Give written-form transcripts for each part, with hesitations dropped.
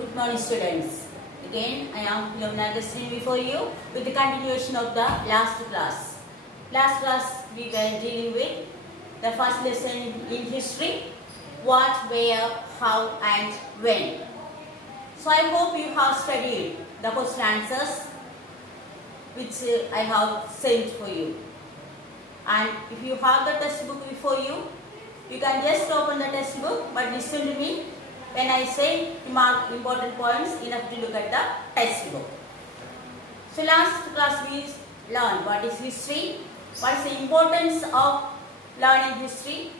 Good morning, students. Again, I am Leonardo standing before you with the continuation of the last class. Last class, we were dealing with the first lesson in history: what, where, how, and when. So I hope you have studied the question answers which I have sent for you. And if you have the textbook before you, you can just open the textbook, but listen to me when I say to mark important points enough to look at the textbook. So last class we learned what is history, what is the importance of learning history,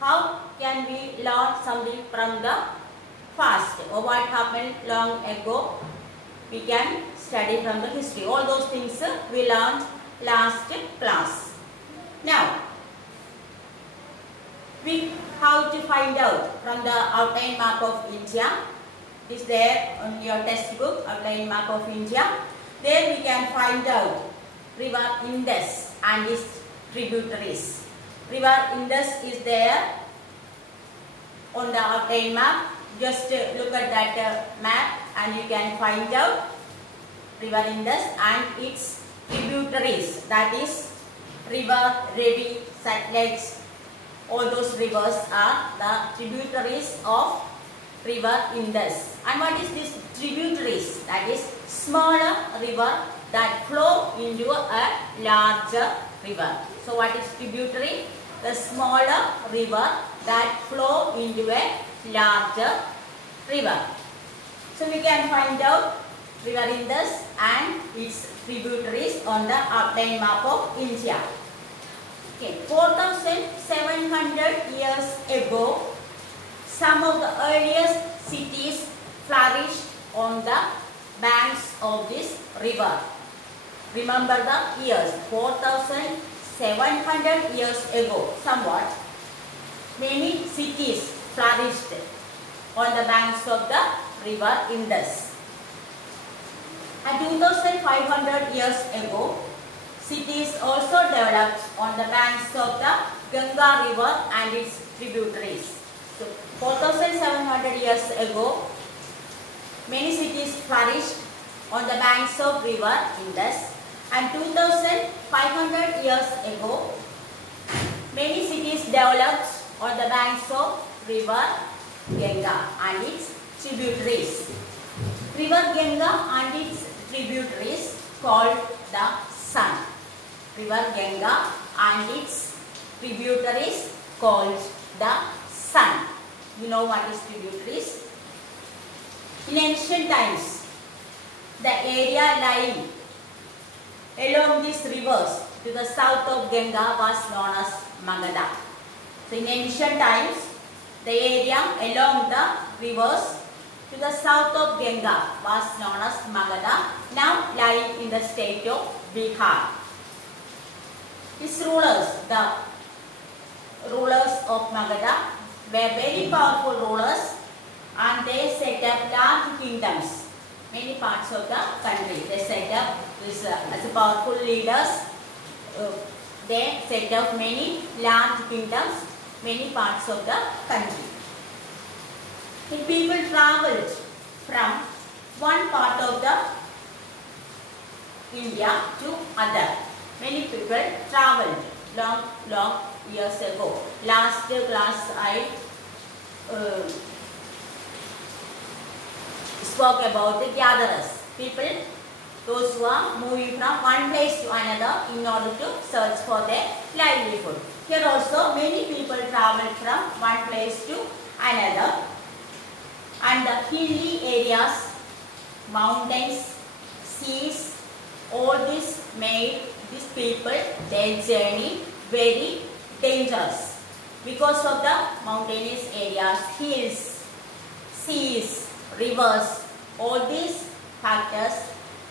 how can we learn something from the past or what happened long ago, we can study from the history. All those things we learned last class. Now, we have to find out from the outline map of India. It is there on your textbook, outline map of India. There we can find out river Indus and its tributaries. River Indus is there on the outline map. Just look at that map and you can find out river Indus and its tributaries. That is river Ravi, Satluj. All those rivers are the tributaries of river Indus. And what is this tributaries? That is smaller river that flow into a larger river. So what is tributary? The smaller river that flow into a larger river. So we can find out river Indus and its tributaries on the outline map of India. Okay, 4,700 years ago, some of the earliest cities flourished on the banks of this river. Remember the years, 4,700 years ago, somewhat, many cities flourished on the banks of the river Indus. And 2,500 years ago, cities also developed on the banks of the Ganga river and its tributaries. So 4,700 years ago, many cities flourished on the banks of river Indus, and 2,500 years ago, many cities developed on the banks of river Ganga and its tributaries. River Ganga and its tributaries called the sun. River Ganga and its tributaries called the sun. You know what is tributaries? In ancient times, the area lying along these rivers to the south of Ganga was known as Magadha. So in ancient times, the area along the rivers to the south of Ganga was known as Magadha, now lying in the state of Bihar. Its rulers, the rulers of Magadha, were very powerful rulers and they set up large kingdoms. Many parts of the country they set up this, as powerful leaders. They set up many large kingdoms, many parts of the country. The people travelled from one part of the India to other. Many people travelled long years ago. Last class I spoke about the gatherers. People, those who are moving from one place to another in order to search for their livelihood. Here also many people travelled from one place to another. And the hilly areas, mountains, seas, all this made these people, their journey very dangerous. Because of the mountainous areas, hills, seas, rivers, all these factors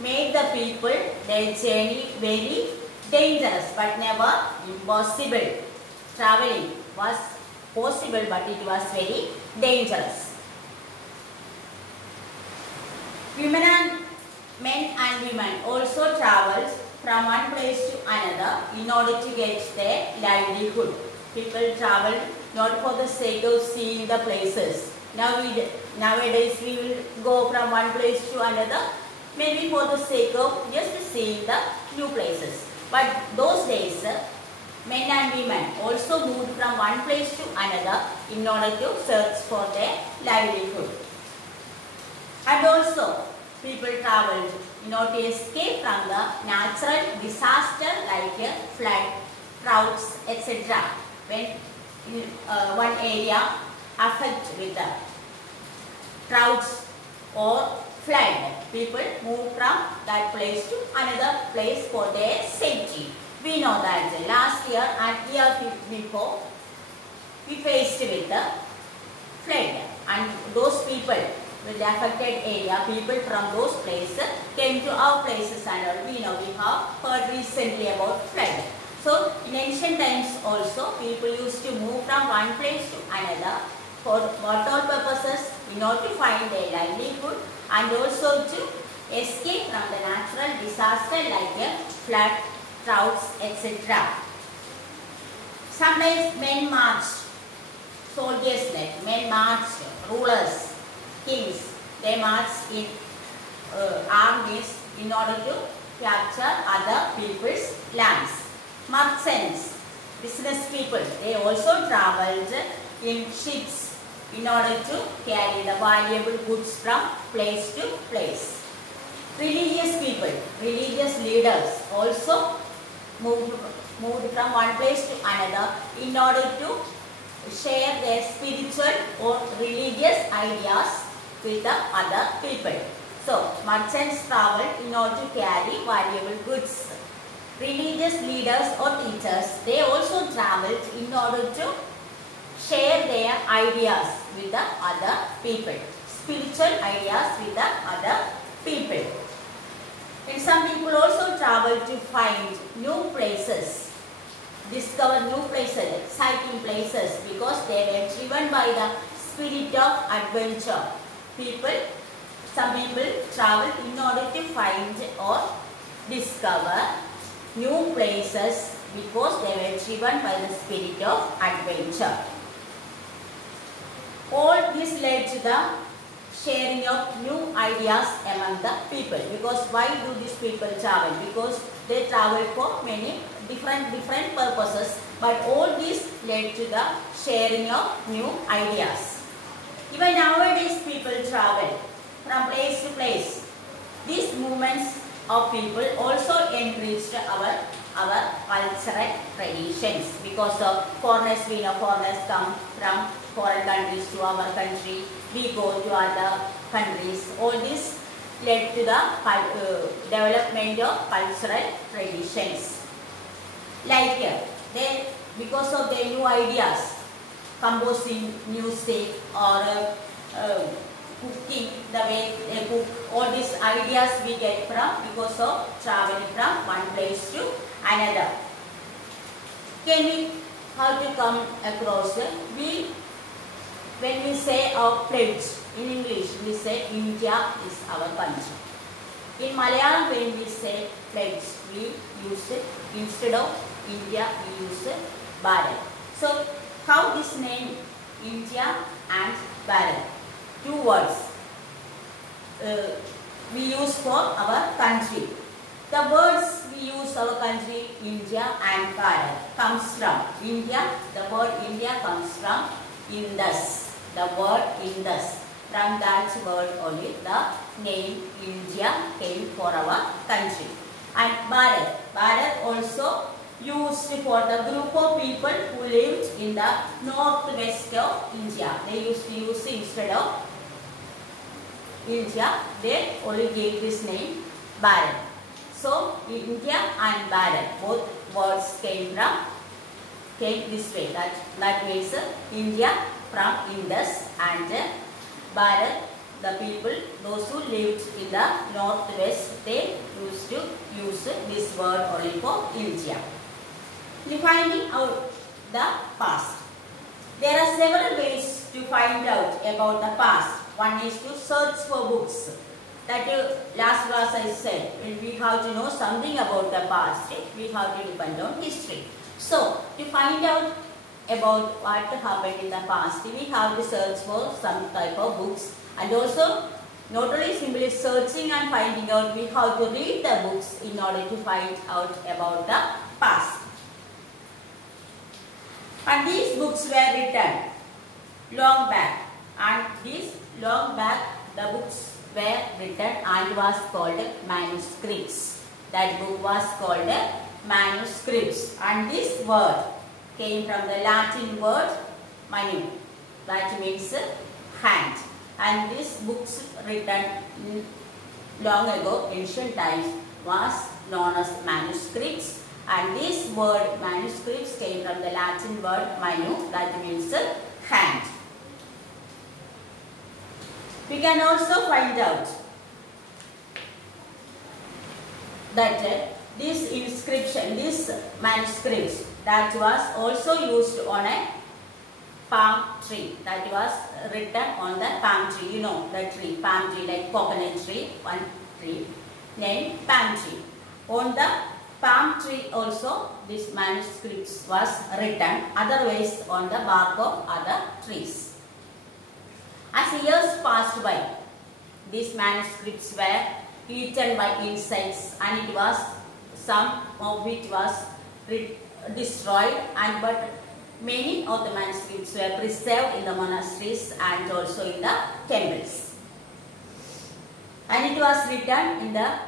made the people, their journey very dangerous but never impossible. Traveling was possible but it was very dangerous. Men and women also travelled from one place to another in order to get their livelihood. People travelled not for the sake of seeing the places, Nowadays we will go from one place to another, maybe for the sake of just seeing the new places. But those days, men and women also moved from one place to another in order to search for their livelihood. And also, people travelled in order to escape from the natural disaster like flood, droughts, etc. When one area affected with the droughts or flood, people move from that place to another place for their safety. We know that last year and year before we faced with the flood, and those people with the affected area, people from those places came to our places, and we know we have heard recently about flood. So in ancient times also people used to move from one place to another for what all purposes, in order to find their livelihood and also to escape from the natural disaster like flood, droughts, etc. Sometimes men marched, soldiers led, men marched, rulers, kings, they marched in armies in order to capture other people's lands. Merchants, business people, they also travelled in ships in order to carry the valuable goods from place to place. Religious people, religious leaders also moved from one place to another in order to share their spiritual or religious ideas with the other people. So, merchants travelled in order to carry valuable goods. Religious leaders or teachers, they also travelled in order to share their ideas with the other people, spiritual ideas with the other people. And some people also travel to find new places, discover new places, exciting places, because they were driven by the spirit of adventure. Some people travel in order to find or discover new places because they were driven by the spirit of adventure. All this led to the sharing of new ideas among the people. Because why do these people travel? Because they travel for many different purposes, but all this led to the sharing of new ideas. Even nowadays people travel from place to place. These movements of people also enriched our cultural traditions, because of foreigners. We know foreigners come from foreign countries to our country, we go to other countries. All this led to the development of cultural traditions. Like they, because of their new ideas, composing music or cooking, the way they cook, all these ideas we get from because of traveling from one place to another. Can we how to come across when we say our pledge in English, we say India is our country. In Malayalam, when we say pledge, we use it instead of India, we use Bharat. So how this name India and Bharat, two words we use for our country. The words we use our country, India and Bharat, comes from India. The word India comes from Indus. The word Indus. From that word only the name India came for our country. And Bharat. Bharat also used for the group of people who lived in the northwest of India. They used to use instead of India, they only gave this name Bharat. So India and Bharat, both words came this way. That means India from Indus, and Bharat, the people, those who lived in the northwest, they used to use this word only for India. Finding out the past. There are several ways to find out about the past. One is to search for books. That last class I said, when we have to know something about the past, we have to depend on history. So, to find out about what happened in the past, we have to search for some type of books, and also not only simply searching and finding out, we have to read the books in order to find out about the past. And these books were written long back, and these long back the books were written and was called manuscripts. That book was called manuscripts, and this word came from the Latin word manu, that means hand. And these books written long ago, ancient times, was known as manuscripts. And this word manuscripts came from the Latin word manu, that means hand. We can also find out that this inscription, this manuscripts, that was also used on a palm tree, that was written on the palm tree. You know the tree, palm tree, like coconut tree, one tree named palm tree. On the palm tree also this manuscripts was written, otherwise on the bark of other trees. As years passed by, these manuscripts were eaten by insects, and it was, some of it was destroyed, and but many of the manuscripts were preserved in the monasteries and also in the temples. And it was written in the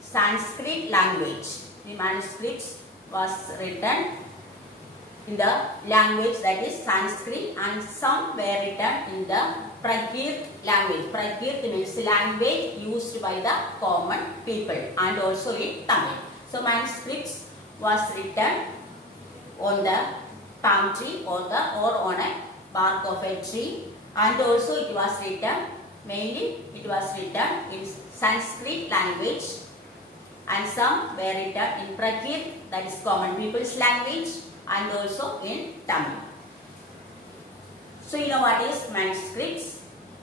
Sanskrit language. The manuscripts was written in the language that is Sanskrit, and some were written in the Prakrit language. Prakrit means language used by the common people, and also in Tamil. So manuscripts was written on the palm tree or on a bark of a tree, and also it was written, mainly it was written in Sanskrit language, and some were written in Prakrit, that is common people's language, and also in Tamil. So you know what is manuscripts,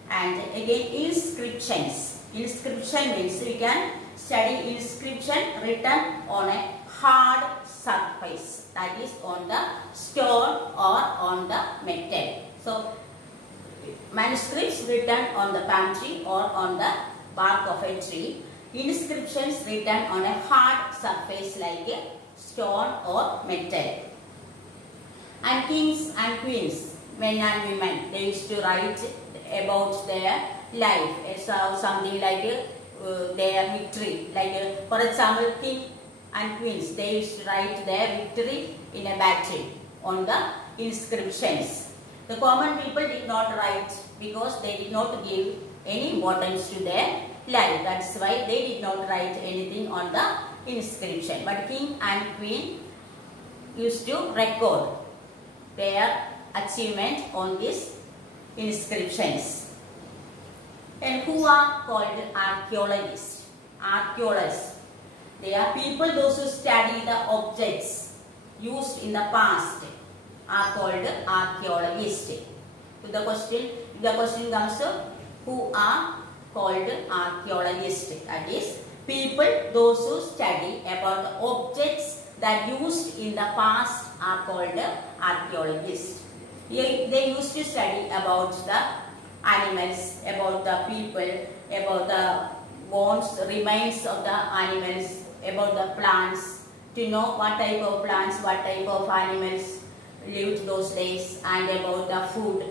and again inscriptions. Inscription means we can study inscription written on a hard surface, that is on the stone or on the metal. So manuscripts written on the palm tree or on the bark of a tree, inscriptions written on a hard surface like a stone or metal. And kings and queens, men and women, they used to write about their life, so something like their victory, like for example king and queens, they used to write their victory in a battle on the inscriptions. The common people did not write because they did not give any importance to their life. That's why they did not write anything on the inscription. But king and queen used to record their achievement on these inscriptions. And who are called archaeologists? Archaeologists. They are people those who study the objects used in the past are called archaeologists. To the question comes who are called archaeologists. That is people those who study about the objects that used in the past are called archaeologists. They used to study about the animals, about the people, about the bones, remains of the animals, about the plants, to know what type of plants, what type of animals lived those days, and about the food,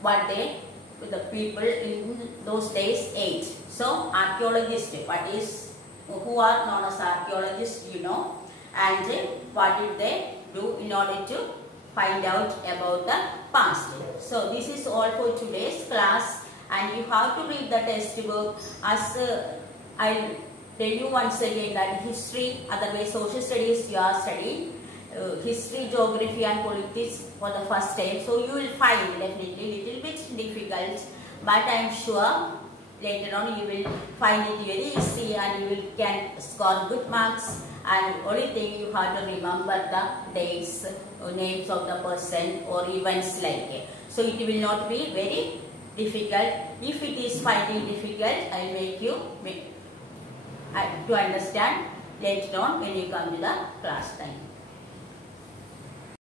what the people in those days ate. So archaeologists, who are known as archaeologists, you know, and what did they do in order to find out about the past. So this is all for today's class, and you have to read the textbook. As I'll tell you once again that history, otherwise social studies, you are studying history, geography and politics for the first time. So you will find definitely little bit difficult, but I am sure later on you will find it very easy and you can score good marks. And only thing you have to remember the dates, names of the person or events like it. So it will not be very difficult. If it is finding difficult, I will make you to understand later on when you come to the class time.